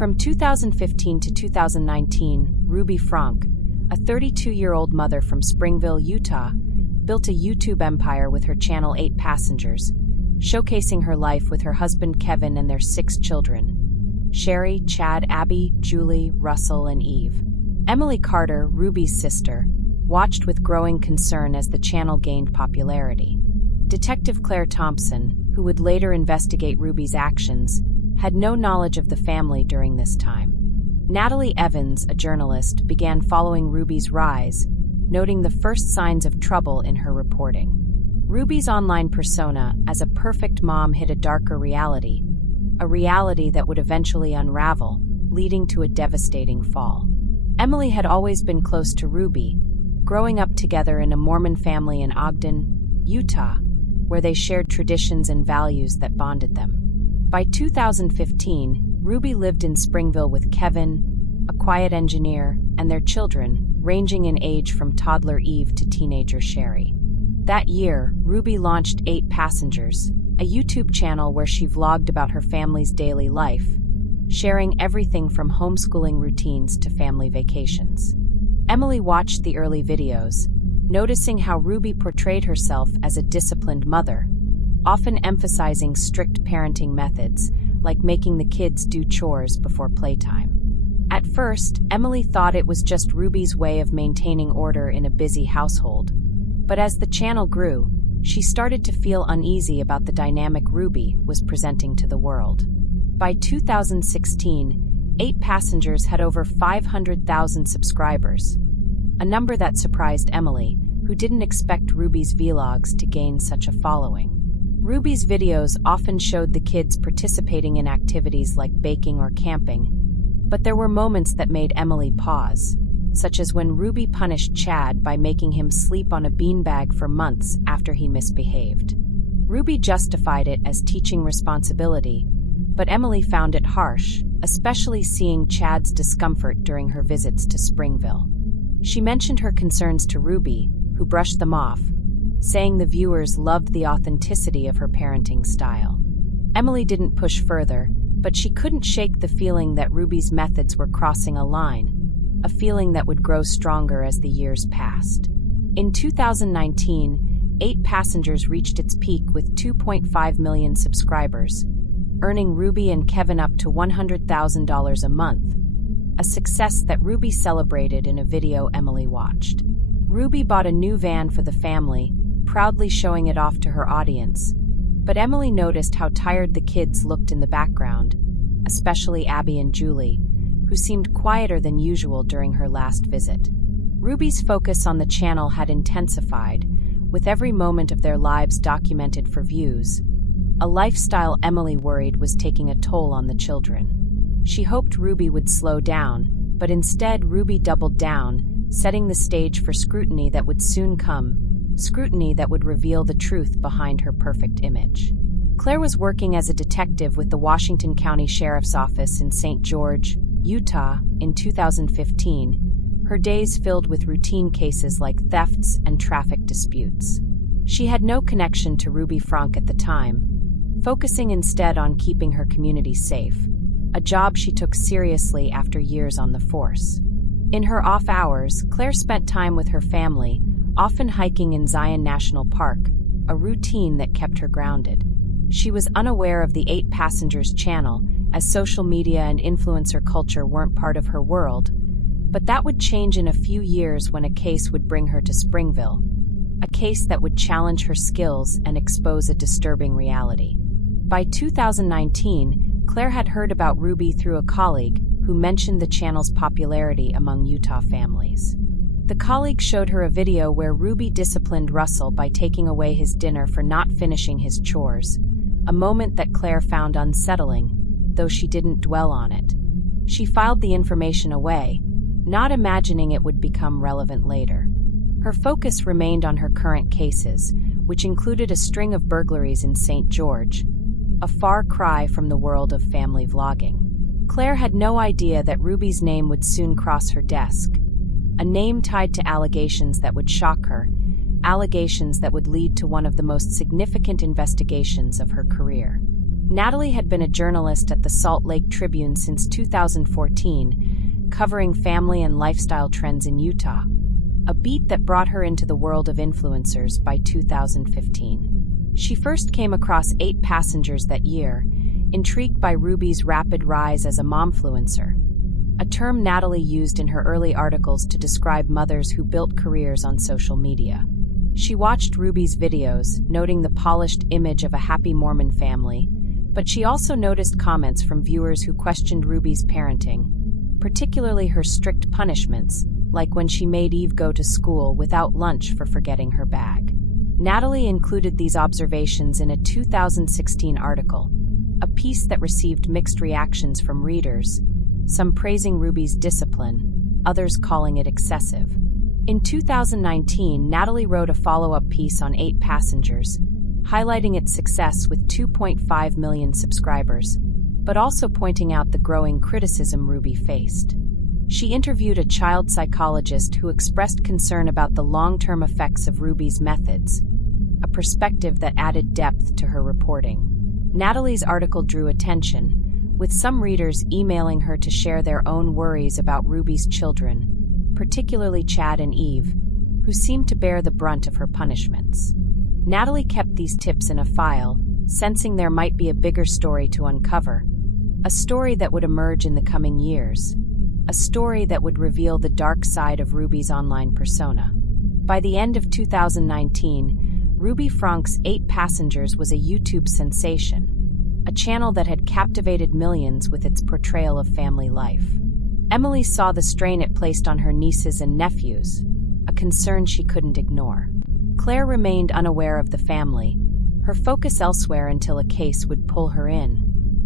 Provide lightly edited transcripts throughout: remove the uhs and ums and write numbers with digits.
From 2015 to 2019, Ruby Franke, a 32-year-old mother from Springville, Utah, built a YouTube empire with her channel 8 Passengers, showcasing her life with her husband Kevin and their 6 children: Sherry, Chad, Abby, Julie, Russell, and Eve. Emily Carter, Ruby's sister, watched with growing concern as the channel gained popularity. Detective Claire Thompson, who would later investigate Ruby's actions, had no knowledge of the family during this time. Natalie Evans, a journalist, began following Ruby's rise, noting the first signs of trouble in her reporting. Ruby's online persona as a perfect mom hid a darker reality, a reality that would eventually unravel, leading to a devastating fall. Emily had always been close to Ruby, growing up together in a Mormon family in Ogden, Utah, where they shared traditions and values that bonded them. By 2015, Ruby lived in Springville with Kevin, a quiet engineer, and their children, ranging in age from toddler Eve to teenager Sherry. That year, Ruby launched 8 Passengers, a YouTube channel where she vlogged about her family's daily life, sharing everything from homeschooling routines to family vacations. Emily watched the early videos, noticing how Ruby portrayed herself as a disciplined mother, often emphasizing strict parenting methods, like making the kids do chores before playtime. At first, Emily thought it was just Ruby's way of maintaining order in a busy household. But as the channel grew, she started to feel uneasy about the dynamic Ruby was presenting to the world. By 2016, 8 Passengers had over 500,000 subscribers, a number that surprised Emily, who didn't expect Ruby's vlogs to gain such a following. Ruby's videos often showed the kids participating in activities like baking or camping, but there were moments that made Emily pause, such as when Ruby punished Chad by making him sleep on a beanbag for months after he misbehaved. Ruby justified it as teaching responsibility, but Emily found it harsh, especially seeing Chad's discomfort during her visits to Springville. She mentioned her concerns to Ruby, who brushed them off, saying the viewers loved the authenticity of her parenting style. Emily didn't push further, but she couldn't shake the feeling that Ruby's methods were crossing a line, a feeling that would grow stronger as the years passed. In 2019, 8 Passengers reached its peak with 2.5 million subscribers, earning Ruby and Kevin up to $100,000 a month, a success that Ruby celebrated in a video Emily watched. Ruby bought a new van for the family, proudly showing it off to her audience, but Emily noticed how tired the kids looked in the background, especially Abby and Julie, who seemed quieter than usual during her last visit. Ruby's focus on the channel had intensified, with every moment of their lives documented for views, a lifestyle Emily worried was taking a toll on the children. She hoped Ruby would slow down, but instead Ruby doubled down, setting the stage for scrutiny that would soon come, scrutiny that would reveal the truth behind her perfect image. Claire was working as a detective with the Washington County Sheriff's Office in St. George, Utah, in 2015, her days filled with routine cases like thefts and traffic disputes. She had no connection to Ruby Franke at the time, focusing instead on keeping her community safe, a job she took seriously after years on the force. In her off hours, Claire spent time with her family, often hiking in Zion National Park, a routine that kept her grounded. She was unaware of the 8 Passengers channel, as social media and influencer culture weren't part of her world, but that would change in a few years when a case would bring her to Springville, a case that would challenge her skills and expose a disturbing reality. By 2019, Claire had heard about Ruby through a colleague who mentioned the channel's popularity among Utah families. The colleague showed her a video where Ruby disciplined Russell by taking away his dinner for not finishing his chores, a moment that Claire found unsettling, though she didn't dwell on it. She filed the information away, not imagining it would become relevant later. Her focus remained on her current cases, which included a string of burglaries in St. George, a far cry from the world of family vlogging. Claire had no idea that Ruby's name would soon cross her desk, a name tied to allegations that would shock her, allegations that would lead to one of the most significant investigations of her career. Natalie had been a journalist at the Salt Lake Tribune since 2014, covering family and lifestyle trends in Utah, a beat that brought her into the world of influencers by 2015. She first came across 8 Passengers that year, intrigued by Ruby's rapid rise as a momfluencer, a term Natalie used in her early articles to describe mothers who built careers on social media. She watched Ruby's videos, noting the polished image of a happy Mormon family, but she also noticed comments from viewers who questioned Ruby's parenting, particularly her strict punishments, like when she made Eve go to school without lunch for forgetting her bag. Natalie included these observations in a 2016 article, a piece that received mixed reactions from readers, some praising Ruby's discipline, others calling it excessive. In 2019, Natalie wrote a follow-up piece on 8 Passengers, highlighting its success with 2.5 million subscribers, but also pointing out the growing criticism Ruby faced. She interviewed a child psychologist who expressed concern about the long-term effects of Ruby's methods, a perspective that added depth to her reporting. Natalie's article drew attention, with some readers emailing her to share their own worries about Ruby's children, particularly Chad and Eve, who seemed to bear the brunt of her punishments. Natalie kept these tips in a file, sensing there might be a bigger story to uncover, a story that would emerge in the coming years, a story that would reveal the dark side of Ruby's online persona. By the end of 2019, Ruby Franke's 8 Passengers was a YouTube sensation, a channel that had captivated millions with its portrayal of family life. Emily saw the strain it placed on her nieces and nephews, a concern she couldn't ignore. Claire remained unaware of the family, her focus elsewhere until a case would pull her in.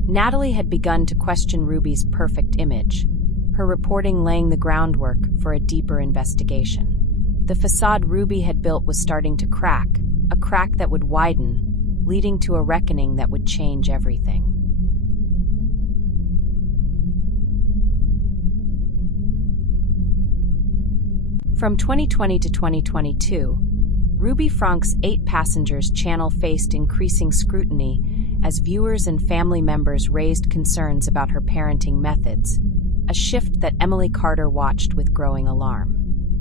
Natalie had begun to question Ruby's perfect image, her reporting laying the groundwork for a deeper investigation. The facade Ruby had built was starting to crack, a crack that would widen, leading to a reckoning that would change everything. From 2020 to 2022, Ruby Franke's 8 Passengers channel faced increasing scrutiny as viewers and family members raised concerns about her parenting methods, a shift that Emily Carter watched with growing alarm.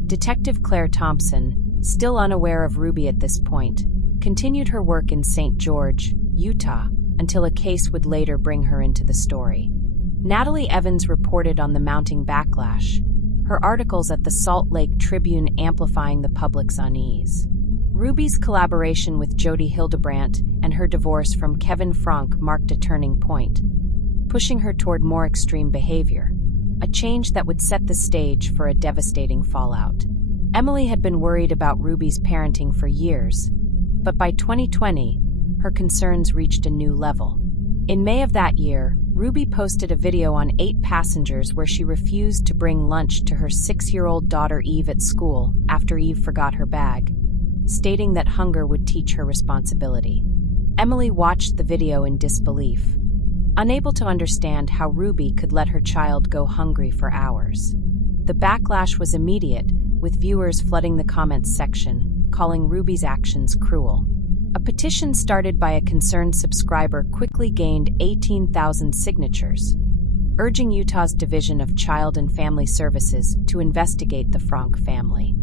Detective Claire Thompson, still unaware of Ruby at this point, continued her work in St. George, Utah, until a case would later bring her into the story. Natalie Evans reported on the mounting backlash, her articles at the Salt Lake Tribune amplifying the public's unease. Ruby's collaboration with Jodi Hildebrandt and her divorce from Kevin Franke marked a turning point, pushing her toward more extreme behavior, a change that would set the stage for a devastating fallout. Emily had been worried about Ruby's parenting for years, but by 2020, her concerns reached a new level. In May of that year, Ruby posted a video on 8 Passengers where she refused to bring lunch to her 6-year-old daughter Eve at school after Eve forgot her bag, stating that hunger would teach her responsibility. Emily watched the video in disbelief, unable to understand how Ruby could let her child go hungry for hours. The backlash was immediate, with viewers flooding the comments section, calling Ruby's actions cruel. A petition started by a concerned subscriber quickly gained 18,000 signatures, urging Utah's Division of Child and Family Services to investigate the Franke family.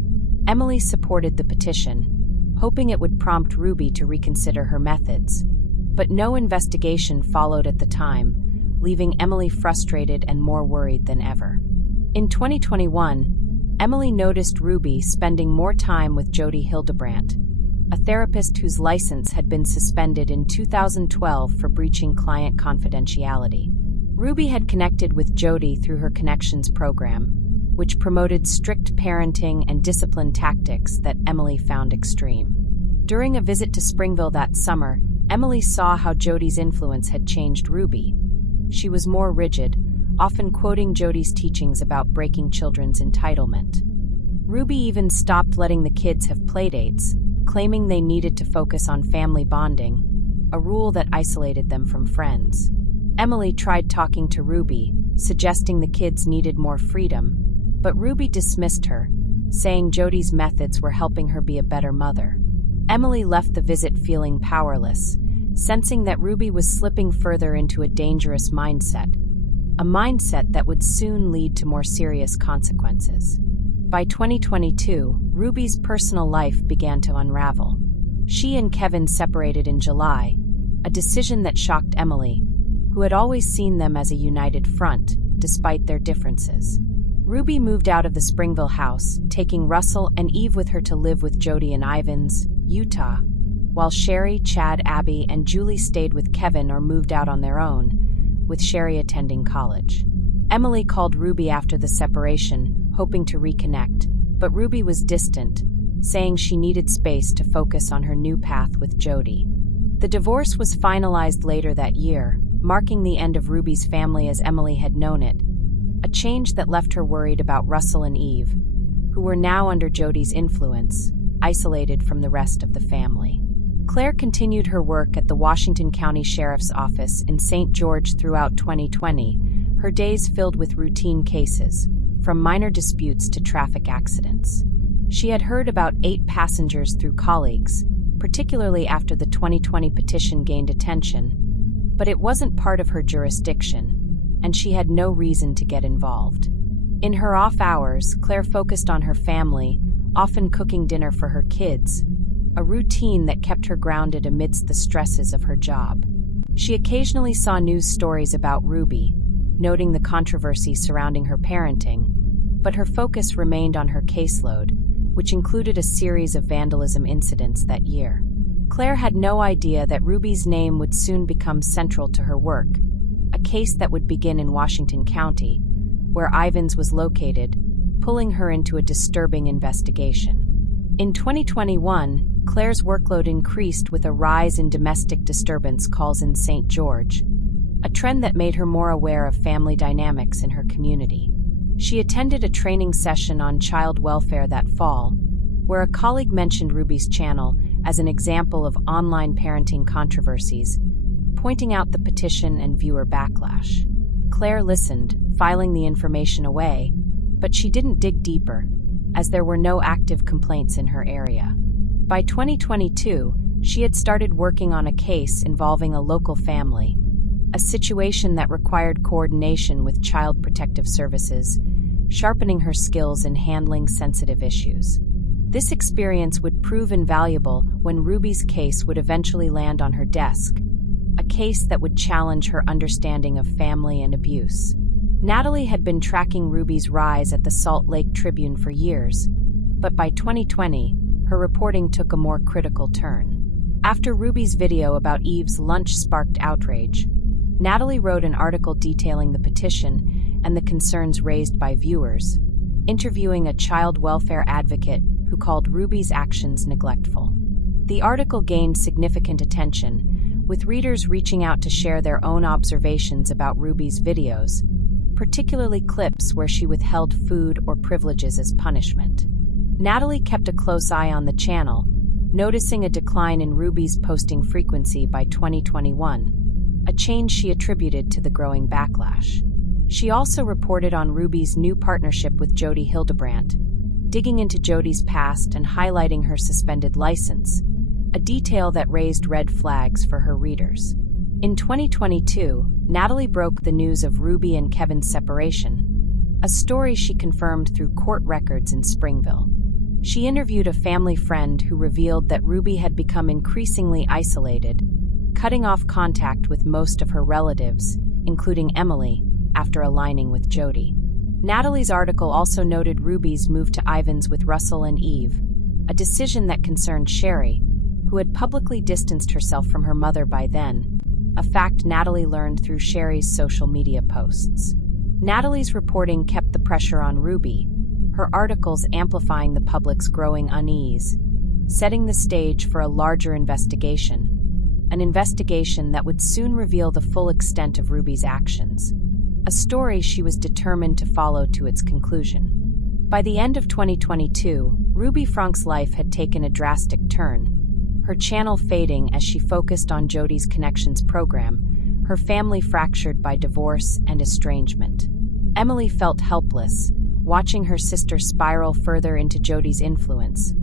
Emily supported the petition, hoping it would prompt Ruby to reconsider her methods, but no investigation followed at the time, leaving Emily frustrated and more worried than ever. In 2021, Emily noticed Ruby spending more time with Jodi Hildebrandt, a therapist whose license had been suspended in 2012 for breaching client confidentiality. Ruby had connected with Jodi through her Connexions program, which promoted strict parenting and discipline tactics that Emily found extreme. During a visit to Springville that summer, Emily saw how Jodi's influence had changed Ruby. She was more rigid, often quoting Jodi's teachings about breaking children's entitlement. Ruby even stopped letting the kids have playdates, claiming they needed to focus on family bonding, a rule that isolated them from friends. Emily tried talking to Ruby, suggesting the kids needed more freedom, but Ruby dismissed her, saying Jodi's methods were helping her be a better mother. Emily left the visit feeling powerless, sensing that Ruby was slipping further into a dangerous mindset, a mindset that would soon lead to more serious consequences. By 2022, Ruby's personal life began to unravel. She and Kevin separated in July, a decision that shocked Emily, who had always seen them as a united front, despite their differences. Ruby moved out of the Springville house, taking Russell and Eve with her to live with Jodi in Ivins, Utah, while Sherry, Chad, Abby, and Julie stayed with Kevin or moved out on their own, with Sherry attending college. Emily called Ruby after the separation, hoping to reconnect, but Ruby was distant, saying she needed space to focus on her new path with Jodi. The divorce was finalized later that year, marking the end of Ruby's family as Emily had known it, a change that left her worried about Russell and Eve, who were now under Jodi's influence, isolated from the rest of the family. Claire continued her work at the Washington County Sheriff's Office in St. George throughout 2020, her days filled with routine cases, from minor disputes to traffic accidents. She had heard about 8 passengers through colleagues, particularly after the 2020 petition gained attention, but it wasn't part of her jurisdiction, and she had no reason to get involved. In her off hours, Claire focused on her family, often cooking dinner for her kids, a routine that kept her grounded amidst the stresses of her job. She occasionally saw news stories about Ruby, noting the controversy surrounding her parenting, but her focus remained on her caseload, which included a series of vandalism incidents that year. Claire had no idea that Ruby's name would soon become central to her work, a case that would begin in Washington County, where Ivins was located, pulling her into a disturbing investigation. In 2021, Claire's workload increased with a rise in domestic disturbance calls in St. George, a trend that made her more aware of family dynamics in her community. She attended a training session on child welfare that fall, where a colleague mentioned Ruby's channel as an example of online parenting controversies, pointing out the petition and viewer backlash. Claire listened, filing the information away, but she didn't dig deeper, as there were no active complaints in her area. By 2022, she had started working on a case involving a local family, a situation that required coordination with Child Protective Services, sharpening her skills in handling sensitive issues. This experience would prove invaluable when Ruby's case would eventually land on her desk, a case that would challenge her understanding of family and abuse. Natalie had been tracking Ruby's rise at the Salt Lake Tribune for years, but by 2020, her reporting took a more critical turn. After Ruby's video about Eve's lunch sparked outrage, Natalie wrote an article detailing the petition and the concerns raised by viewers, interviewing a child welfare advocate who called Ruby's actions neglectful. The article gained significant attention, with readers reaching out to share their own observations about Ruby's videos, particularly clips where she withheld food or privileges as punishment. Natalie kept a close eye on the channel, noticing a decline in Ruby's posting frequency by 2021, a change she attributed to the growing backlash. She also reported on Ruby's new partnership with Jodi Hildebrandt, digging into Jodi's past and highlighting her suspended license, a detail that raised red flags for her readers. In 2022, Natalie broke the news of Ruby and Kevin's separation, a story she confirmed through court records in Springville. She interviewed a family friend who revealed that Ruby had become increasingly isolated, cutting off contact with most of her relatives, including Emily, after aligning with Jodi. Natalie's article also noted Ruby's move to Ivins with Russell and Eve, a decision that concerned Sherry, who had publicly distanced herself from her mother by then, a fact Natalie learned through Sherry's social media posts. Natalie's reporting kept the pressure on Ruby, her articles amplifying the public's growing unease, setting the stage for a larger investigation, an investigation that would soon reveal the full extent of Ruby's actions, a story she was determined to follow to its conclusion. By the end of 2022, Ruby Franke's life had taken a drastic turn, her channel fading as she focused on Jodi's Connexions program, her family fractured by divorce and estrangement. Emily felt helpless, watching her sister spiral further into Jodi's influence,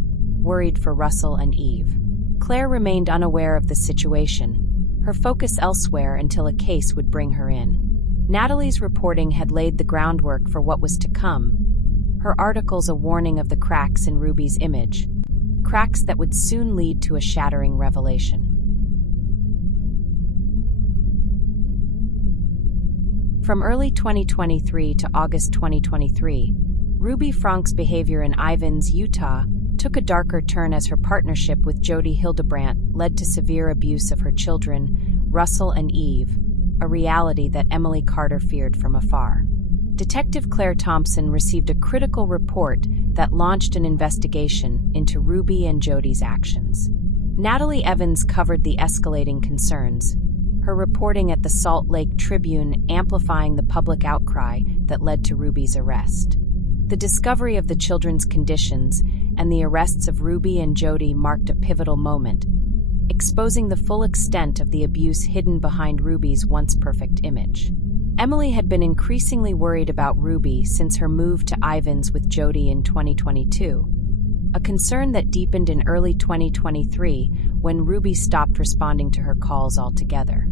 worried for Russell and Eve. Claire remained unaware of the situation, her focus elsewhere until a case would bring her in. Natalie's reporting had laid the groundwork for what was to come, her articles a warning of the cracks in Ruby's image, cracks that would soon lead to a shattering revelation. From early 2023 to August 2023, Ruby Franke's behavior in Ivins, Utah, took a darker turn as her partnership with Jodi Hildebrandt led to severe abuse of her children, Russell and Eve, a reality that Emily Carter feared from afar. Detective Claire Thompson received a critical report that launched an investigation into Ruby and Jodi's actions. Natalie Evans covered the escalating concerns, her reporting at the Salt Lake Tribune amplifying the public outcry that led to Ruby's arrest. The discovery of the children's conditions and the arrests of Ruby and Jodi marked a pivotal moment, exposing the full extent of the abuse hidden behind Ruby's once-perfect image. Emily had been increasingly worried about Ruby since her move to Ivins with Jodi in 2022, a concern that deepened in early 2023 when Ruby stopped responding to her calls altogether.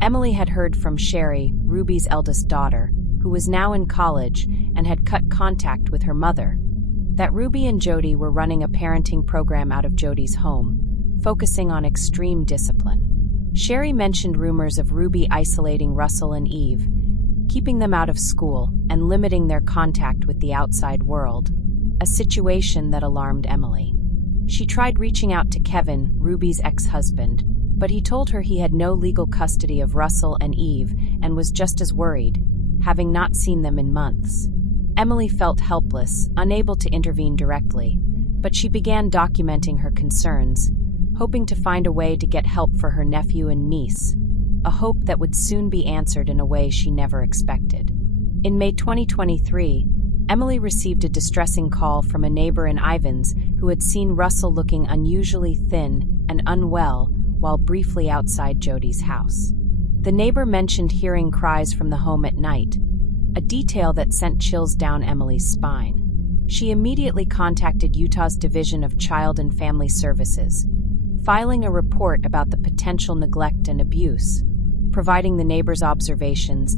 Emily had heard from Sherry, Ruby's eldest daughter, who was now in college and had cut contact with her mother, that Ruby and Jodi were running a parenting program out of Jodi's home, focusing on extreme discipline. Sherry mentioned rumors of Ruby isolating Russell and Eve, keeping them out of school and limiting their contact with the outside world, a situation that alarmed Emily. She tried reaching out to Kevin, Ruby's ex-husband, but he told her he had no legal custody of Russell and Eve and was just as worried, having not seen them in months. Emily felt helpless, unable to intervene directly, but she began documenting her concerns, hoping to find a way to get help for her nephew and niece, a hope that would soon be answered in a way she never expected. In May 2023, Emily received a distressing call from a neighbor in Ivins who had seen Russell looking unusually thin and unwell while briefly outside Jodi's house. The neighbor mentioned hearing cries from the home at night, a detail that sent chills down Emily's spine. She immediately contacted Utah's Division of Child and Family Services, filing a report about the potential neglect and abuse, providing the neighbor's observations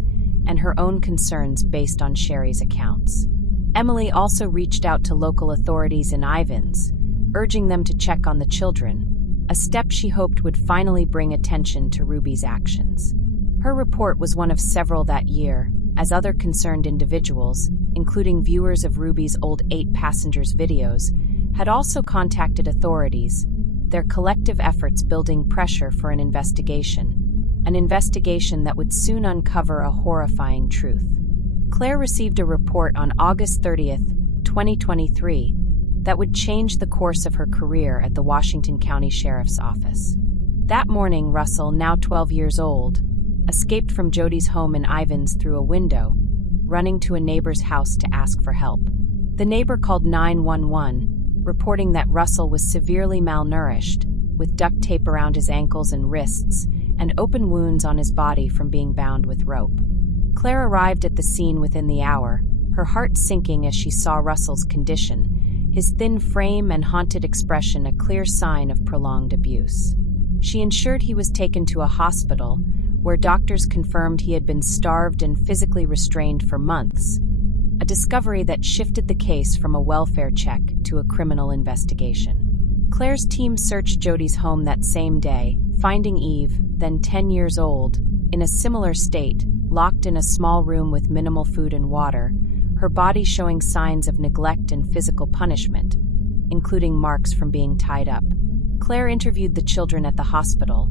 and her own concerns based on Sherry's accounts. Emily also reached out to local authorities in Ivins, urging them to check on the children, a step she hoped would finally bring attention to Ruby's actions. Her report was one of several that year, as other concerned individuals, including viewers of Ruby's old 8 Passengers videos, had also contacted authorities, their collective efforts building pressure for an investigation that would soon uncover a horrifying truth. Claire received a report on August 30th, 2023, that would change the course of her career at the Washington County Sheriff's Office. That morning, Russell, now 12 years old, escaped from Jodi's home in Ivins through a window, running to a neighbor's house to ask for help. The neighbor called 911, reporting that Russell was severely malnourished, with duct tape around his ankles and wrists, and open wounds on his body from being bound with rope. Claire arrived at the scene within the hour, her heart sinking as she saw Russell's condition, his thin frame and haunted expression a clear sign of prolonged abuse. She ensured he was taken to a hospital, where doctors confirmed he had been starved and physically restrained for months, a discovery that shifted the case from a welfare check to a criminal investigation. Claire's team searched Jodi's home that same day, finding Eve, then 10 years old, in a similar state, locked in a small room with minimal food and water, her body showing signs of neglect and physical punishment, including marks from being tied up. Claire interviewed the children at the hospital,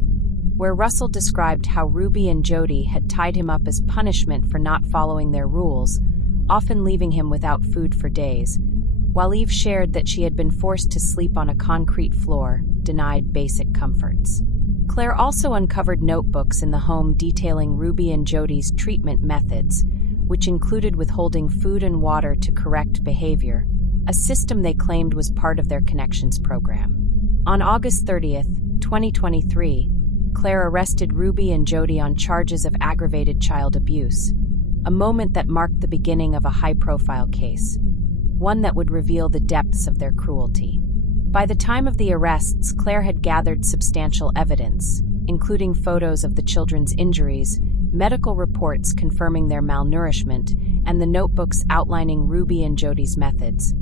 where Russell described how Ruby and Jodi had tied him up as punishment for not following their rules, often leaving him without food for days, while Eve shared that she had been forced to sleep on a concrete floor, denied basic comforts. Claire also uncovered notebooks in the home detailing Ruby and Jodi's treatment methods, which included withholding food and water to correct behavior, a system they claimed was part of their Connexions program. On August 30th, 2023, Claire arrested Ruby and Jodi on charges of aggravated child abuse, a moment that marked the beginning of a high-profile case, one that would reveal the depths of their cruelty. By the time of the arrests, Claire had gathered substantial evidence, including photos of the children's injuries, medical reports confirming their malnourishment, and the notebooks outlining Ruby and Jodi's methods,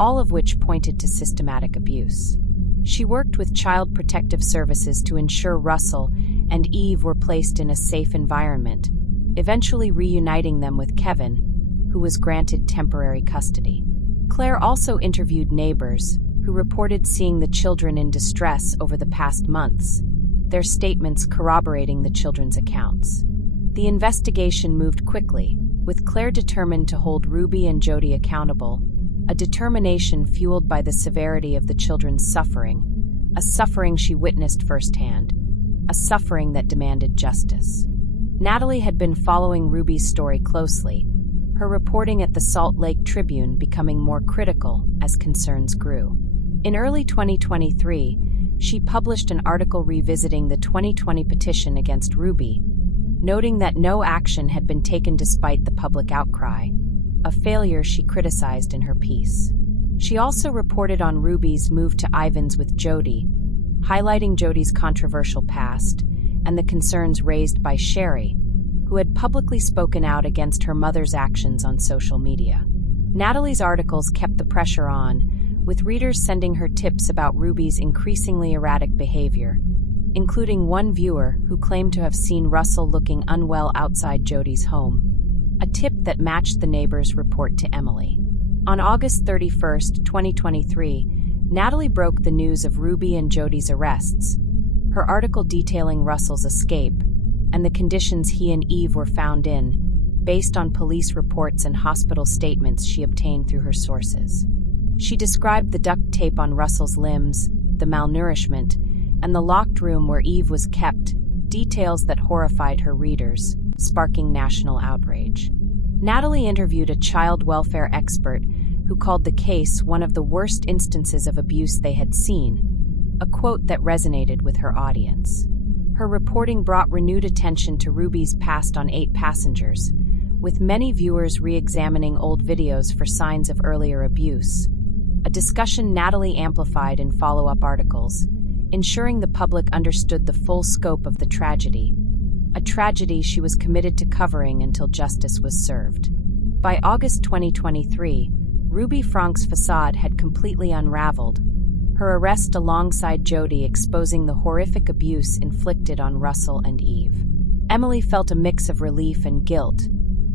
all of which pointed to systematic abuse. She worked with Child Protective Services to ensure Russell and Eve were placed in a safe environment, eventually reuniting them with Kevin, who was granted temporary custody. Claire also interviewed neighbors, who reported seeing the children in distress over the past months, their statements corroborating the children's accounts. The investigation moved quickly, with Claire determined to hold Ruby and Jodi accountable, a determination fueled by the severity of the children's suffering, a suffering she witnessed firsthand, a suffering that demanded justice. Natalie had been following Ruby's story closely, her reporting at the Salt Lake Tribune becoming more critical as concerns grew. In early 2023, she published an article revisiting the 2020 petition against Ruby, noting that no action had been taken despite the public outcry, a failure she criticized in her piece. She also reported on Ruby's move to Ivins with Jodi, highlighting Jodi's controversial past and the concerns raised by Sherry, who had publicly spoken out against her mother's actions on social media. Natalie's articles kept the pressure on, with readers sending her tips about Ruby's increasingly erratic behavior, including one viewer who claimed to have seen Russell looking unwell outside Jodi's home, a tip that matched the neighbor's report to Emily. On August 31, 2023, Natalie broke the news of Ruby and Jodi's arrests, her article detailing Russell's escape and the conditions he and Eve were found in, based on police reports and hospital statements she obtained through her sources. She described the duct tape on Russell's limbs, the malnourishment, and the locked room where Eve was kept, details that horrified her readers, sparking national outrage. Natalie interviewed a child welfare expert who called the case one of the worst instances of abuse they had seen, a quote that resonated with her audience. Her reporting brought renewed attention to Ruby's past on 8 Passengers, with many viewers re-examining old videos for signs of earlier abuse, a discussion Natalie amplified in follow-up articles, ensuring the public understood the full scope of the tragedy, a tragedy she was committed to covering until justice was served. By August 2023, Ruby Franke's facade had completely unraveled, her arrest alongside Jodi exposing the horrific abuse inflicted on Russell and Eve. Emily felt a mix of relief and guilt,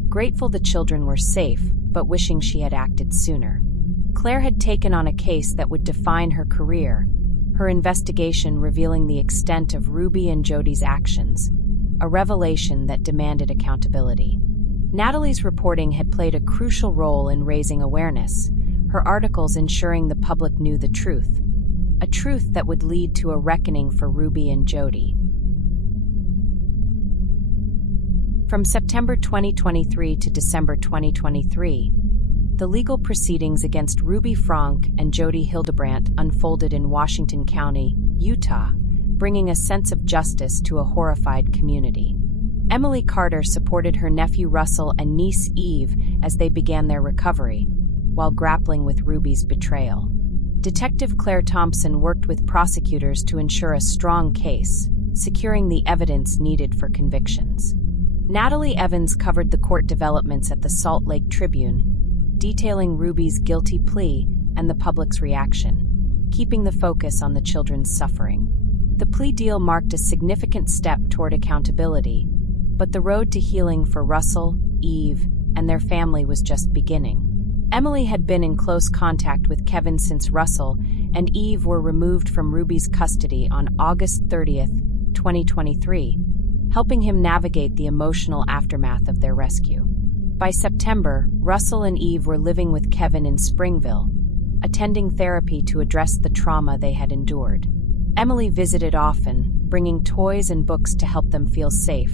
grateful the children were safe, but wishing she had acted sooner. Claire had taken on a case that would define her career, her investigation revealing the extent of Ruby and Jodi's actions, a revelation that demanded accountability. Natalie's reporting had played a crucial role in raising awareness, her articles ensuring the public knew the truth, a truth that would lead to a reckoning for Ruby and Jodi. From September 2023 to December 2023, the legal proceedings against Ruby Franke and Jodi Hildebrandt unfolded in Washington County, Utah, bringing a sense of justice to a horrified community. Emily Carter supported her nephew Russell and niece Eve as they began their recovery, while grappling with Ruby's betrayal. Detective Claire Thompson worked with prosecutors to ensure a strong case, securing the evidence needed for convictions. Natalie Evans covered the court developments at the Salt Lake Tribune, detailing Ruby's guilty plea and the public's reaction, keeping the focus on the children's suffering. The plea deal marked a significant step toward accountability, but the road to healing for Russell, Eve, and their family was just beginning. Emily had been in close contact with Kevin since Russell and Eve were removed from Ruby's custody on August 30, 2023, helping him navigate the emotional aftermath of their rescue. By September, Russell and Eve were living with Kevin in Springville, attending therapy to address the trauma they had endured. Emily visited often, bringing toys and books to help them feel safe,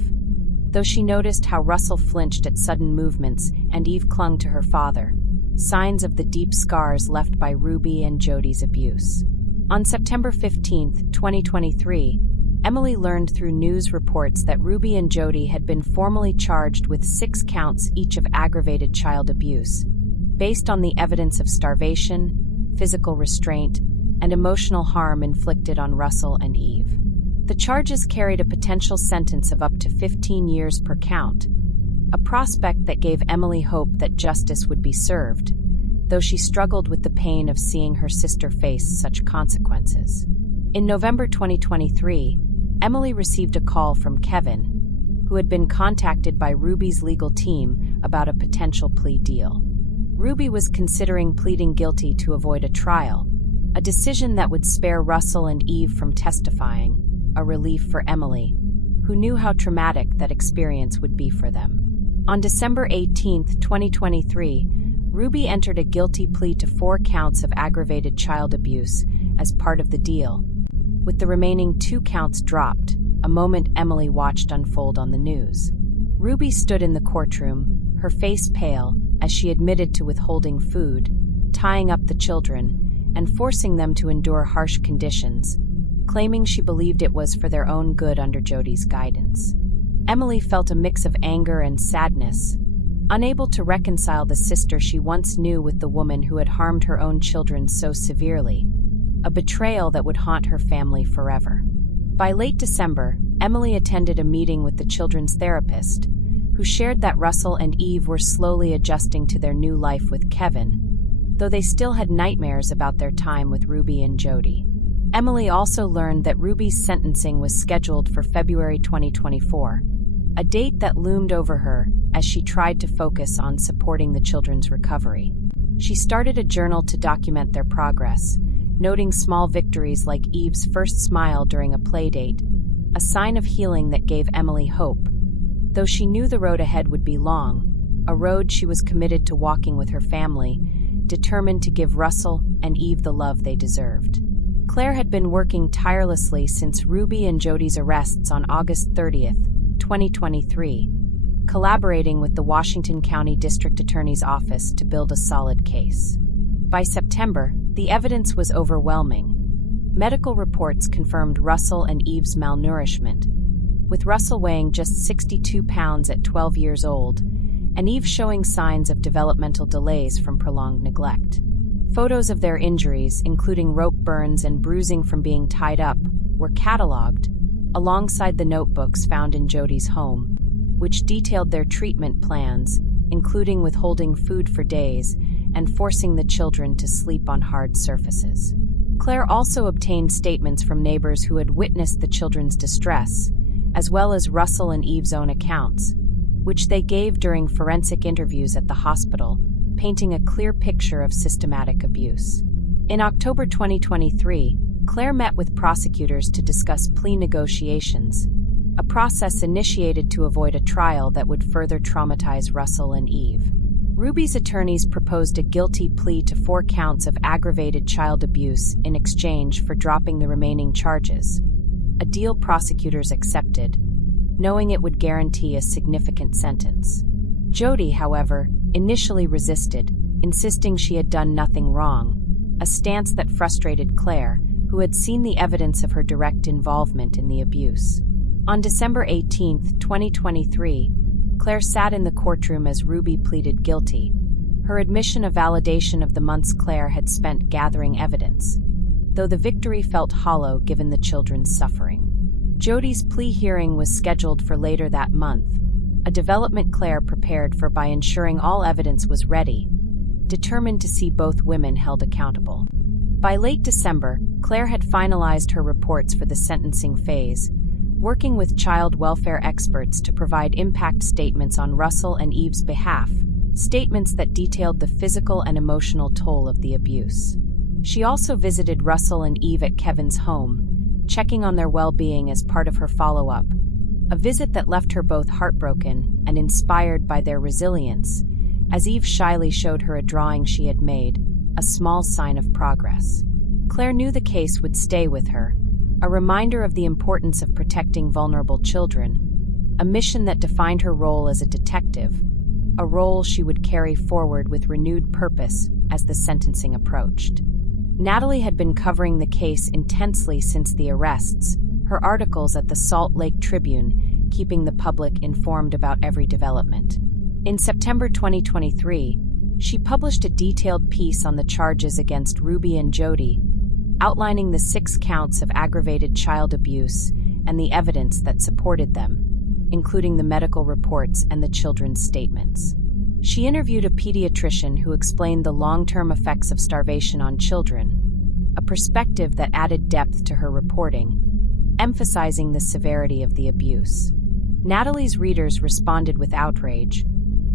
though she noticed how Russell flinched at sudden movements and Eve clung to her father, signs of the deep scars left by Ruby and Jodi's abuse. On September 15, 2023, Emily learned through news reports that Ruby and Jodi had been formally charged with 6 counts each of aggravated child abuse, based on the evidence of starvation, physical restraint, and emotional harm inflicted on Russell and Eve. The charges carried a potential sentence of up to 15 years per count, a prospect that gave Emily hope that justice would be served, though she struggled with the pain of seeing her sister face such consequences. In November 2023, Emily received a call from Kevin, who had been contacted by Ruby's legal team about a potential plea deal. Ruby was considering pleading guilty to avoid a trial, a decision that would spare Russell and Eve from testifying, a relief for Emily, who knew how traumatic that experience would be for them. On December 18, 2023, Ruby entered a guilty plea to 4 counts of aggravated child abuse as part of the deal, with the remaining 2 counts dropped, a moment Emily watched unfold on the news. Ruby stood in the courtroom, her face pale, as she admitted to withholding food, tying up the children, and forcing them to endure harsh conditions, claiming she believed it was for their own good under Jodi's guidance. Emily felt a mix of anger and sadness, unable to reconcile the sister she once knew with the woman who had harmed her own children so severely, a betrayal that would haunt her family forever. By late December, Emily attended a meeting with the children's therapist, who shared that Russell and Eve were slowly adjusting to their new life with Kevin, though they still had nightmares about their time with Ruby and Jodi. Emily also learned that Ruby's sentencing was scheduled for February 2024, a date that loomed over her as she tried to focus on supporting the children's recovery. She started a journal to document their progress, noting small victories like Eve's first smile during a playdate, a sign of healing that gave Emily hope. Though she knew the road ahead would be long, a road she was committed to walking with her family, determined to give Russell and Eve the love they deserved. Claire had been working tirelessly since Ruby and Jodi's arrests on August 30th, 2023, collaborating with the Washington County District Attorney's Office to build a solid case. By September, the evidence was overwhelming. Medical reports confirmed Russell and Eve's malnourishment, with Russell weighing just 62 pounds at 12 years old, and Eve showing signs of developmental delays from prolonged neglect. Photos of their injuries, including rope burns and bruising from being tied up, were cataloged, alongside the notebooks found in Jodi's home, which detailed their treatment plans, including withholding food for days and forcing the children to sleep on hard surfaces. Claire also obtained statements from neighbors who had witnessed the children's distress, as well as Russell and Eve's own accounts, which they gave during forensic interviews at the hospital, painting a clear picture of systematic abuse. In October 2023, Claire met with prosecutors to discuss plea negotiations, a process initiated to avoid a trial that would further traumatize Russell and Eve. Ruby's attorneys proposed a guilty plea to 4 counts of aggravated child abuse in exchange for dropping the remaining charges, a deal prosecutors accepted, knowing it would guarantee a significant sentence. Jodi, however, initially resisted, insisting she had done nothing wrong, a stance that frustrated Claire, who had seen the evidence of her direct involvement in the abuse. On December 18, 2023, Claire sat in the courtroom as Ruby pleaded guilty, her admission a validation of the months Claire had spent gathering evidence, though the victory felt hollow given the children's suffering. Jodi's plea hearing was scheduled for later that month, a development Claire prepared for by ensuring all evidence was ready, determined to see both women held accountable. By late December, Claire had finalized her reports for the sentencing phase, working with child welfare experts to provide impact statements on Russell and Eve's behalf, statements that detailed the physical and emotional toll of the abuse. She also visited Russell and Eve at Kevin's home, checking on their well-being as part of her follow-up, a visit that left her both heartbroken and inspired by their resilience, as Eve shyly showed her a drawing she had made, a small sign of progress. Claire knew the case would stay with her, a reminder of the importance of protecting vulnerable children, a mission that defined her role as a detective, a role she would carry forward with renewed purpose as the sentencing approached. Natalie had been covering the case intensely since the arrests, her articles at the Salt Lake Tribune keeping the public informed about every development. In September 2023, she published a detailed piece on the charges against Ruby and Jodi, outlining the 6 counts of aggravated child abuse and the evidence that supported them, including the medical reports and the children's statements. She interviewed a pediatrician who explained the long-term effects of starvation on children, a perspective that added depth to her reporting, emphasizing the severity of the abuse. Natalie's readers responded with outrage,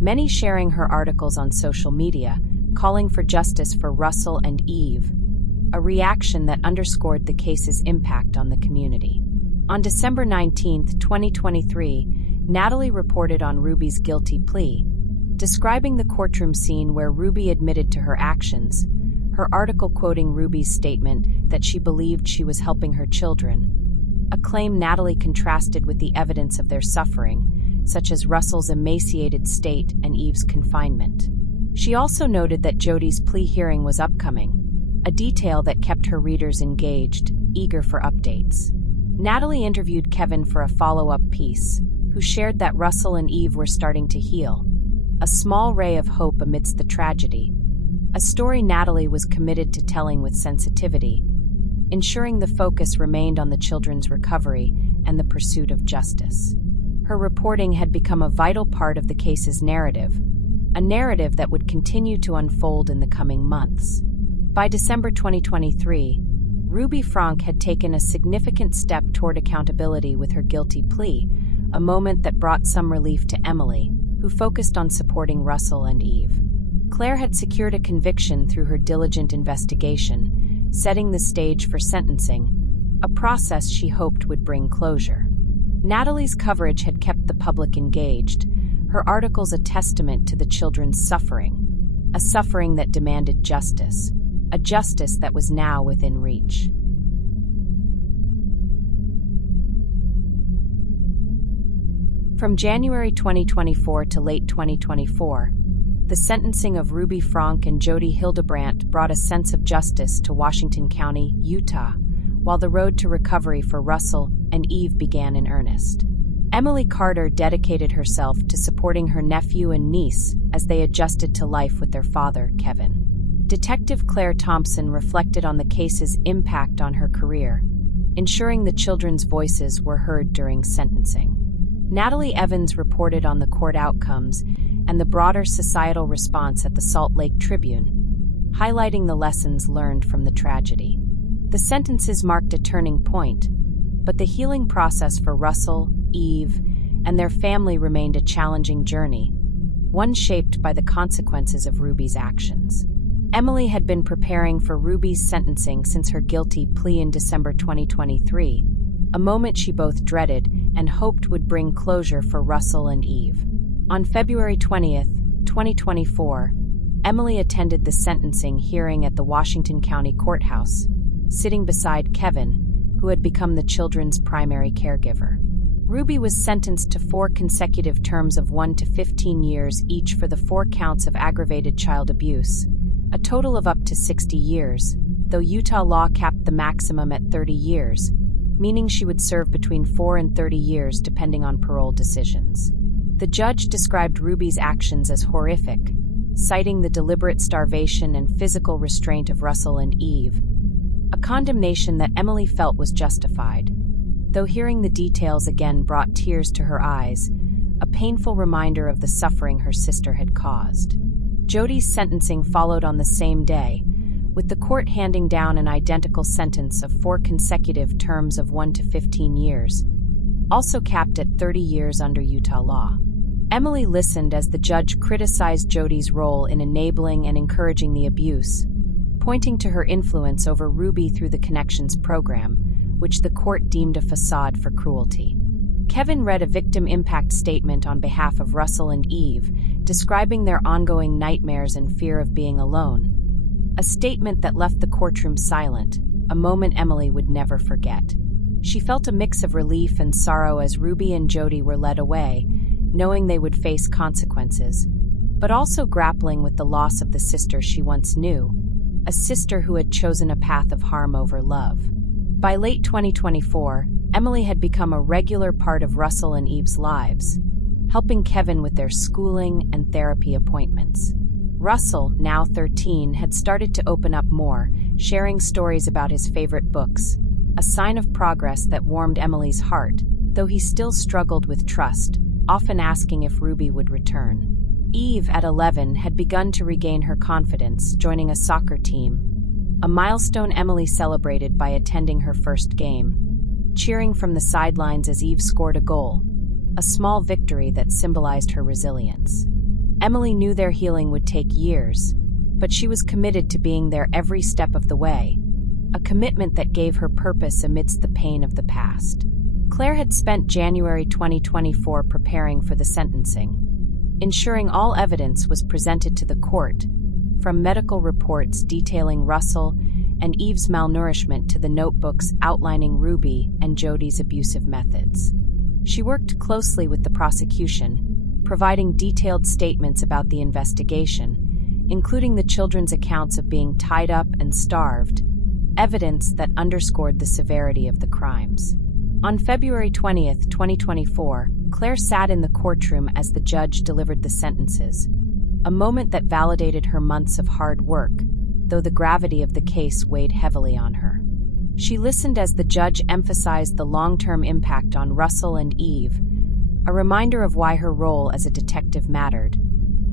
many sharing her articles on social media, calling for justice for Russell and Eve, a reaction that underscored the case's impact on the community. On December 19, 2023, Natalie reported on Ruby's guilty plea, describing the courtroom scene where Ruby admitted to her actions, her article quoting Ruby's statement that she believed she was helping her children, a claim Natalie contrasted with the evidence of their suffering, such as Russell's emaciated state and Eve's confinement. She also noted that Jodi's plea hearing was upcoming, a detail that kept her readers engaged, eager for updates. Natalie interviewed Kevin for a follow-up piece, who shared that Russell and Eve were starting to heal, a small ray of hope amidst the tragedy, a story Natalie was committed to telling with sensitivity, ensuring the focus remained on the children's recovery and the pursuit of justice. Her reporting had become a vital part of the case's narrative, a narrative that would continue to unfold in the coming months. By December 2023, Ruby Franke had taken a significant step toward accountability with her guilty plea, a moment that brought some relief to Emily, who focused on supporting Russell and Eve. Claire had secured a conviction through her diligent investigation, setting the stage for sentencing, a process she hoped would bring closure. Natalie's coverage had kept the public engaged, her articles a testament to the children's suffering, a suffering that demanded justice, a justice that was now within reach. From January 2024 to late 2024, the sentencing of Ruby Franke and Jodi Hildebrandt brought a sense of justice to Washington County, Utah, while the road to recovery for Russell and Eve began in earnest. Emily Carter dedicated herself to supporting her nephew and niece as they adjusted to life with their father, Kevin. Detective Claire Thompson reflected on the case's impact on her career, ensuring the children's voices were heard during sentencing. Natalie Evans reported on the court outcomes and the broader societal response at the Salt Lake Tribune, highlighting the lessons learned from the tragedy. The sentences marked a turning point, but the healing process for Russell, Eve, and their family remained a challenging journey, one shaped by the consequences of Ruby's actions. Emily had been preparing for Ruby's sentencing since her guilty plea in December 2023, a moment she both dreaded and hoped would bring closure for Russell and Eve. On February 20, 2024, Emily attended the sentencing hearing at the Washington County Courthouse, sitting beside Kevin, who had become the children's primary caregiver. Ruby was sentenced to 4 consecutive terms of 1 to 15 years each for the 4 counts of aggravated child abuse, a total of up to 60 years, though Utah law capped the maximum at 30 years, meaning she would serve between 4 and 30 years depending on parole decisions. The judge described Ruby's actions as horrific, citing the deliberate starvation and physical restraint of Russell and Eve, a condemnation that Emily felt was justified, though hearing the details again brought tears to her eyes, a painful reminder of the suffering her sister had caused. Jodi's sentencing followed on the same day, with the court handing down an identical sentence of 4 consecutive terms of 1 to 15 years, also capped at 30 years under Utah law. Emily listened as the judge criticized Jodi's role in enabling and encouraging the abuse, pointing to her influence over Ruby through the Connexions program, which the court deemed a facade for cruelty. Kevin read a victim impact statement on behalf of Russell and Eve, describing their ongoing nightmares and fear of being alone, a statement that left the courtroom silent, a moment Emily would never forget. She felt a mix of relief and sorrow as Ruby and Jodi were led away, knowing they would face consequences, but also grappling with the loss of the sister she once knew, a sister who had chosen a path of harm over love. By late 2024, Emily had become a regular part of Russell and Eve's lives, helping Kevin with their schooling and therapy appointments. Russell, now 13, had started to open up more, sharing stories about his favorite books, a sign of progress that warmed Emily's heart, though he still struggled with trust, often asking if Ruby would return. Eve, at 11, had begun to regain her confidence, joining a soccer team, a milestone Emily celebrated by attending her first game, cheering from the sidelines as Eve scored a goal, a small victory that symbolized her resilience. Emily knew their healing would take years, but she was committed to being there every step of the way, a commitment that gave her purpose amidst the pain of the past. Claire had spent January 2024 preparing for the sentencing, ensuring all evidence was presented to the court, from medical reports detailing Russell and Eve's malnourishment to the notebooks outlining Ruby and Jodi's abusive methods. She worked closely with the prosecution, providing detailed statements about the investigation, including the children's accounts of being tied up and starved, evidence that underscored the severity of the crimes. On February 20, 2024, Claire sat in the courtroom as the judge delivered the sentences, a moment that validated her months of hard work, though the gravity of the case weighed heavily on her. She listened as the judge emphasized the long-term impact on Russell and Eve, a reminder of why her role as a detective mattered,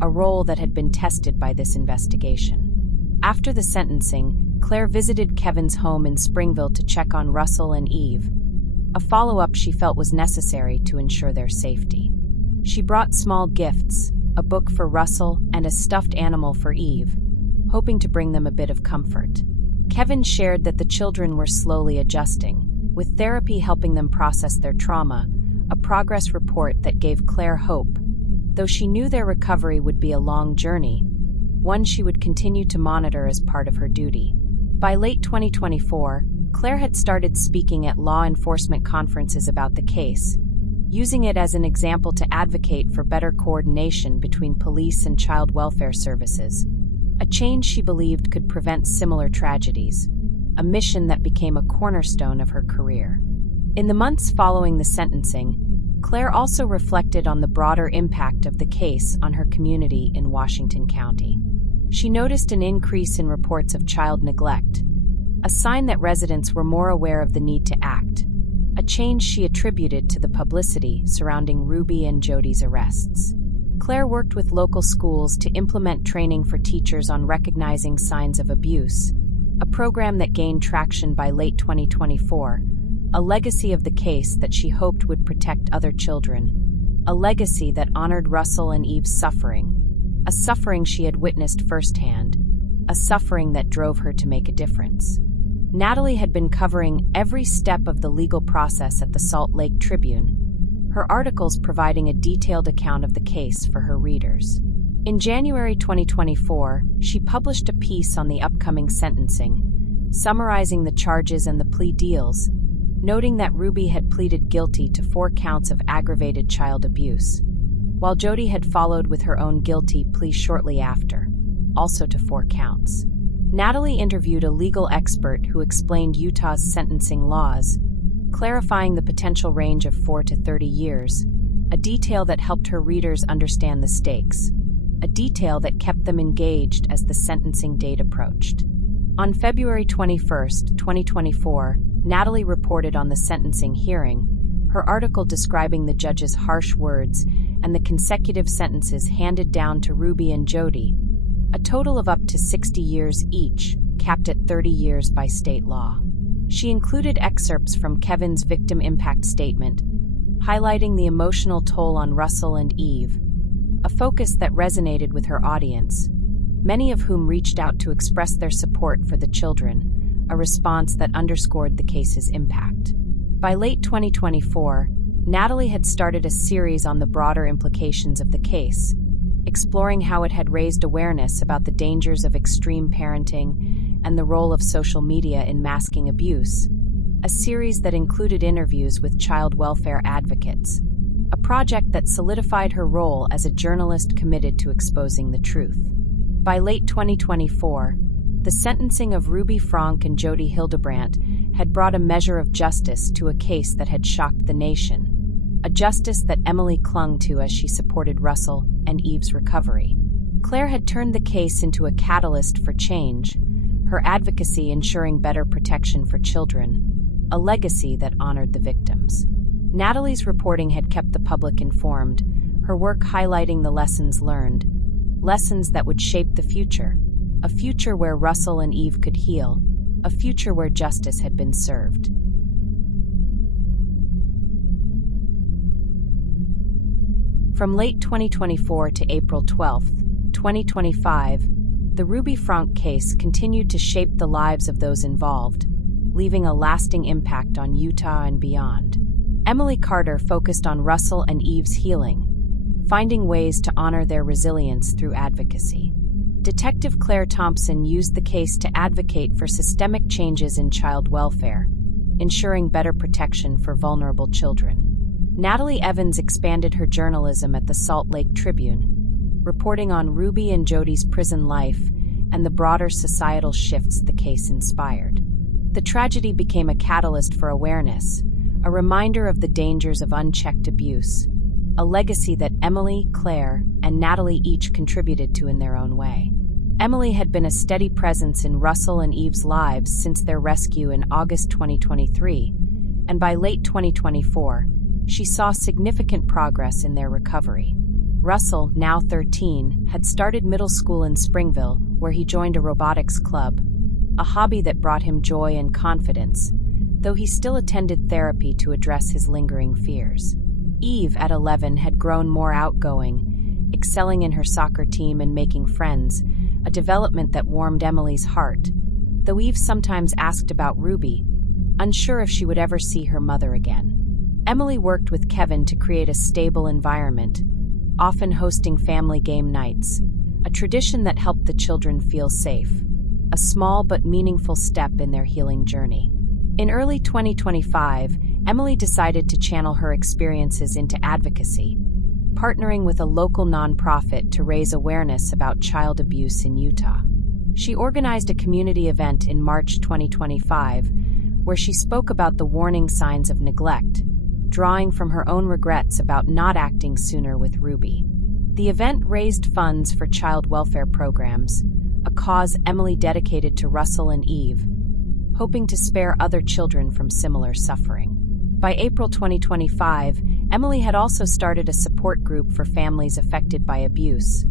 a role that had been tested by this investigation. After the sentencing, Claire visited Kevin's home in Springville to check on Russell and Eve, a follow-up she felt was necessary to ensure their safety. She brought small gifts, a book for Russell and a stuffed animal for Eve, hoping to bring them a bit of comfort. Kevin shared that the children were slowly adjusting, with therapy helping them process their trauma, a progress report that gave Claire hope. Though she knew their recovery would be a long journey, one she would continue to monitor as part of her duty. By late 2024, Claire had started speaking at law enforcement conferences about the case, using it as an example to advocate for better coordination between police and child welfare services, a change she believed could prevent similar tragedies, a mission that became a cornerstone of her career. In the months following the sentencing, Claire also reflected on the broader impact of the case on her community in Washington County. She noticed an increase in reports of child neglect, a sign that residents were more aware of the need to act, a change she attributed to the publicity surrounding Ruby and Jodi's arrests. Claire worked with local schools to implement training for teachers on recognizing signs of abuse, a program that gained traction by late 2024, a legacy of the case that she hoped would protect other children, a legacy that honored Russell and Eve's suffering, a suffering she had witnessed firsthand, a suffering that drove her to make a difference. Natalie had been covering every step of the legal process at the Salt Lake Tribune, her articles providing a detailed account of the case for her readers. In January 2024, she published a piece on the upcoming sentencing, summarizing the charges and the plea deals, noting that Ruby had pleaded guilty to 4 counts of aggravated child abuse, while Jodi had followed with her own guilty plea shortly after, also to 4 counts. Natalie interviewed a legal expert who explained Utah's sentencing laws, clarifying the potential range of 4 to 30 years, a detail that helped her readers understand the stakes, a detail that kept them engaged as the sentencing date approached. On February 21, 2024, Natalie reported on the sentencing hearing, her article describing the judge's harsh words and the consecutive sentences handed down to Ruby and Jodi, a total of up to 60 years each, capped at 30 years by state law. She included excerpts from Kevin's victim impact statement, highlighting the emotional toll on Russell and Eve, a focus that resonated with her audience, many of whom reached out to express their support for the children, a response that underscored the case's impact. By late 2024, Natalie had started a series on the broader implications of the case, exploring how it had raised awareness about the dangers of extreme parenting and the role of social media in masking abuse, a series that included interviews with child welfare advocates, a project that solidified her role as a journalist committed to exposing the truth. By late 2024, the sentencing of Ruby Franke and Jodi Hildebrandt had brought a measure of justice to a case that had shocked the nation, a justice that Emily clung to as she supported Russell and Eve's recovery. Claire had turned the case into a catalyst for change, her advocacy ensuring better protection for children, a legacy that honored the victims. Natalie's reporting had kept the public informed, her work highlighting the lessons learned, lessons that would shape the future, a future where Russell and Eve could heal, a future where justice had been served. From late 2024 to April 12, 2025, the Ruby Franke case continued to shape the lives of those involved, leaving a lasting impact on Utah and beyond. Emily Carter focused on Russell and Eve's healing, finding ways to honor their resilience through advocacy. Detective Claire Thompson used the case to advocate for systemic changes in child welfare, ensuring better protection for vulnerable children. Natalie Evans expanded her journalism at the Salt Lake Tribune, reporting on Ruby and Jodi's prison life and the broader societal shifts the case inspired. The tragedy became a catalyst for awareness, a reminder of the dangers of unchecked abuse, a legacy that Emily, Claire, and Natalie each contributed to in their own way. Emily had been a steady presence in Russell and Eve's lives since their rescue in August 2023, and by late 2024, she saw significant progress in their recovery. Russell, now 13, had started middle school in Springville, where he joined a robotics club, a hobby that brought him joy and confidence, though he still attended therapy to address his lingering fears. Eve, at 11, had grown more outgoing, excelling in her soccer team and making friends, a development that warmed Emily's heart, though Eve sometimes asked about Ruby, unsure if she would ever see her mother again. Emily worked with Kevin to create a stable environment, often hosting family game nights, a tradition that helped the children feel safe, a small but meaningful step in their healing journey. In early 2025, Emily decided to channel her experiences into advocacy, partnering with a local nonprofit to raise awareness about child abuse in Utah. She organized a community event in March 2025, where she spoke about the warning signs of neglect, drawing from her own regrets about not acting sooner with Ruby. The event raised funds for child welfare programs, a cause Emily dedicated to Russell and Eve, hoping to spare other children from similar suffering. By April 2025, Emily had also started a support group for families affected by abuse,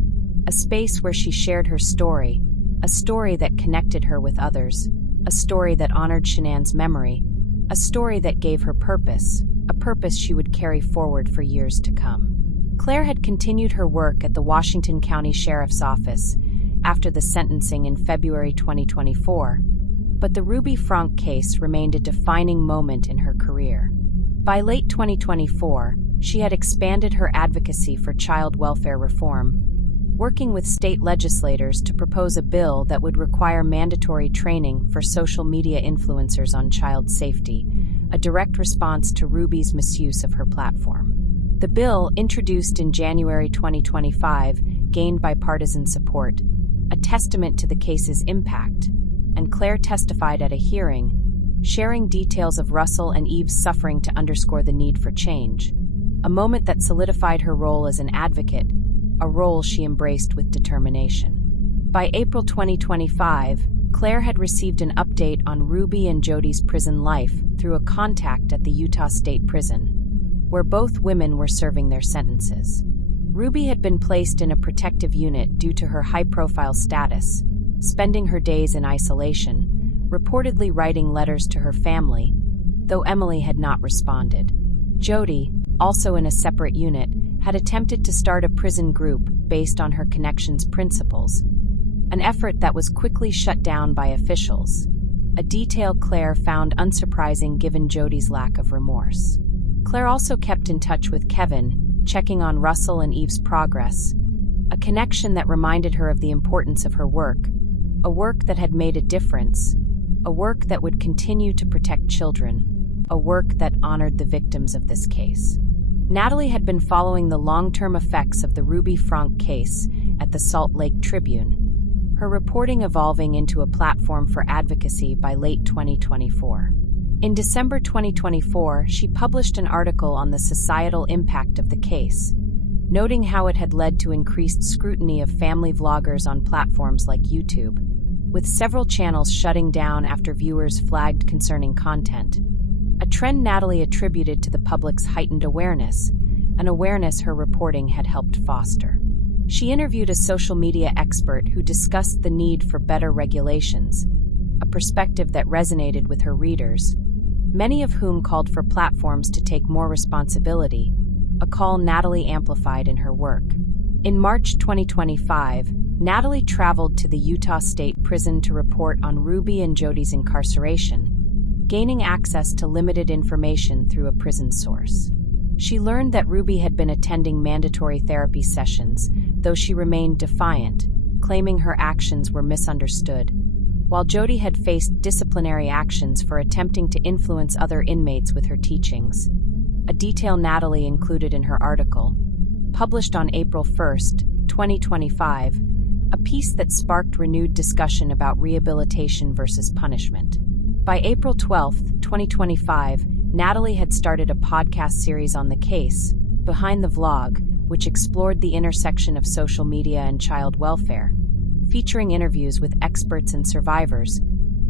a space where she shared her story, a story that connected her with others, a story that honored Shanann's memory, a story that gave her purpose, a purpose she would carry forward for years to come. Claire had continued her work at the Washington County Sheriff's Office after the sentencing in February 2024, but the Ruby Franke case remained a defining moment in her career. By late 2024, she had expanded her advocacy for child welfare reform, working with state legislators to propose a bill that would require mandatory training for social media influencers on child safety, a direct response to Ruby's misuse of her platform. The bill, introduced in January 2025, gained bipartisan support, a testament to the case's impact, and Claire testified at a hearing, sharing details of Russell and Eve's suffering to underscore the need for change, a moment that solidified her role as an advocate, a role she embraced with determination. By April 2025, Claire had received an update on Ruby and Jodi's prison life through a contact at the Utah State Prison, where both women were serving their sentences. Ruby had been placed in a protective unit due to her high-profile status, spending her days in isolation, reportedly writing letters to her family, though Emily had not responded. Jodi, also in a separate unit, had attempted to start a prison group based on her Connexions principles, an effort that was quickly shut down by officials, a detail Claire found unsurprising given Jodi's lack of remorse. Claire also kept in touch with Kevin, checking on Russell and Eve's progress, a connection that reminded her of the importance of her work, a work that had made a difference, a work that would continue to protect children, a work that honored the victims of this case. Natalie had been following the long-term effects of the Ruby Franke case at the Salt Lake Tribune, her reporting evolving into a platform for advocacy by late 2024. In December 2024, she published an article on the societal impact of the case, noting how it had led to increased scrutiny of family vloggers on platforms like YouTube, with several channels shutting down after viewers flagged concerning content. a trend Natalie attributed to the public's heightened awareness, an awareness her reporting had helped foster. She interviewed a social media expert who discussed the need for better regulations, a perspective that resonated with her readers, many of whom called for platforms to take more responsibility, a call Natalie amplified in her work. In March 2025, Natalie traveled to the Utah State Prison to report on Ruby and Jodi's incarceration, gaining access to limited information through a prison source. She learned that Ruby had been attending mandatory therapy sessions, though she remained defiant, claiming her actions were misunderstood, while Jodi had faced disciplinary actions for attempting to influence other inmates with her teachings. A detail Natalie included in her article, published on April 1, 2025, a piece that sparked renewed discussion about rehabilitation versus punishment. By April 12, 2025, Natalie had started a podcast series on the case, Behind the Vlog, which explored the intersection of social media and child welfare, featuring interviews with experts and survivors,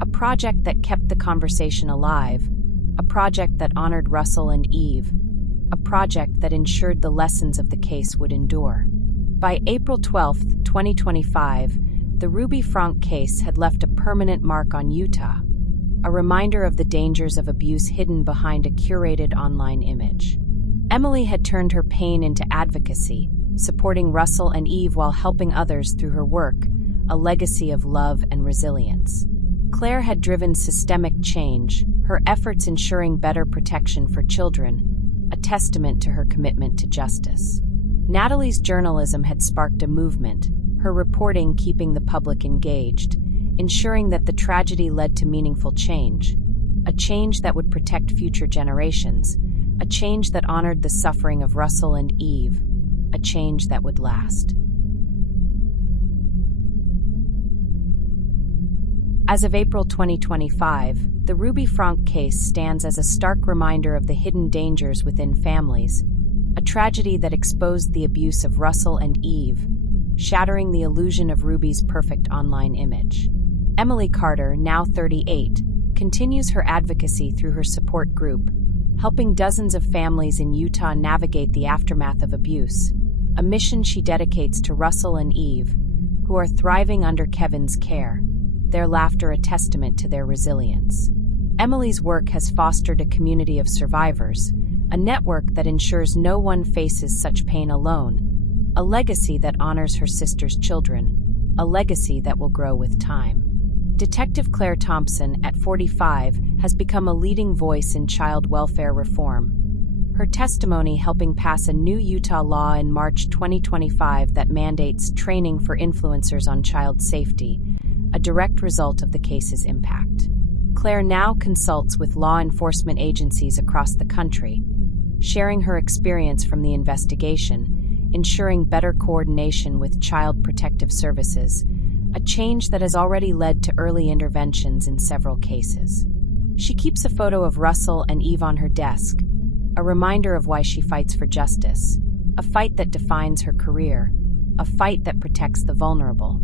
a project that kept the conversation alive, a project that honored Russell and Eve, a project that ensured the lessons of the case would endure. By April 12, 2025, the Ruby Franke case had left a permanent mark on Utah, a reminder of the dangers of abuse hidden behind a curated online image. Emily had turned her pain into advocacy, supporting Russell and Eve while helping others through her work, a legacy of love and resilience. Claire had driven systemic change, her efforts ensuring better protection for children, a testament to her commitment to justice. Natalie's journalism had sparked a movement, her reporting keeping the public engaged, ensuring that the tragedy led to meaningful change, a change that would protect future generations, a change that honored the suffering of Russell and Eve, a change that would last. As of April 2025, the Ruby Franke case stands as a stark reminder of the hidden dangers within families, a tragedy that exposed the abuse of Russell and Eve, shattering the illusion of Ruby's perfect online image. Emily Carter, now 38, continues her advocacy through her support group, helping dozens of families in Utah navigate the aftermath of abuse, a mission she dedicates to Russell and Eve, who are thriving under Kevin's care, their laughter a testament to their resilience. Emily's work has fostered a community of survivors, a network that ensures no one faces such pain alone, a legacy that honors her sister's children, a legacy that will grow with time. Detective Claire Thompson, at 45, has become a leading voice in child welfare reform, her testimony helping pass a new Utah law in March 2025 that mandates training for influencers on child safety, a direct result of the case's impact. Claire now consults with law enforcement agencies across the country, sharing her experience from the investigation, ensuring better coordination with child protective services, a change that has already led to early interventions in several cases. She keeps a photo of Russell and Eve on her desk, a reminder of why she fights for justice, a fight that defines her career, a fight that protects the vulnerable.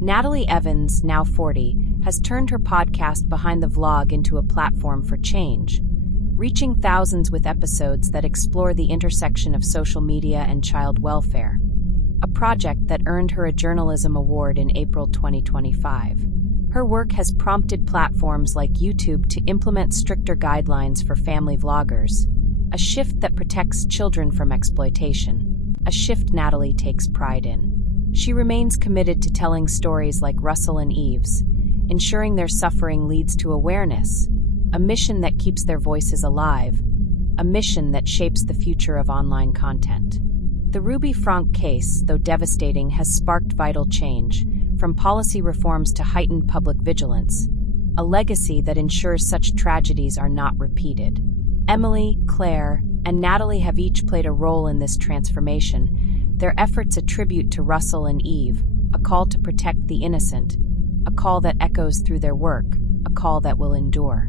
Natalie Evans, now 40, has turned her podcast Behind the Vlog into a platform for change, reaching thousands with episodes that explore the intersection of social media and child welfare, a project that earned her a journalism award in April 2025. Her work has prompted platforms like YouTube to implement stricter guidelines for family vloggers, a shift that protects children from exploitation, a shift Natalie takes pride in. She remains committed to telling stories like Russell and Eve's, ensuring their suffering leads to awareness, a mission that keeps their voices alive, a mission that shapes the future of online content. The Ruby Franke case, though devastating, has sparked vital change, from policy reforms to heightened public vigilance, a legacy that ensures such tragedies are not repeated. Emily, Claire, and Natalie have each played a role in this transformation, their efforts a tribute to Russell and Eve, a call to protect the innocent, a call that echoes through their work, a call that will endure.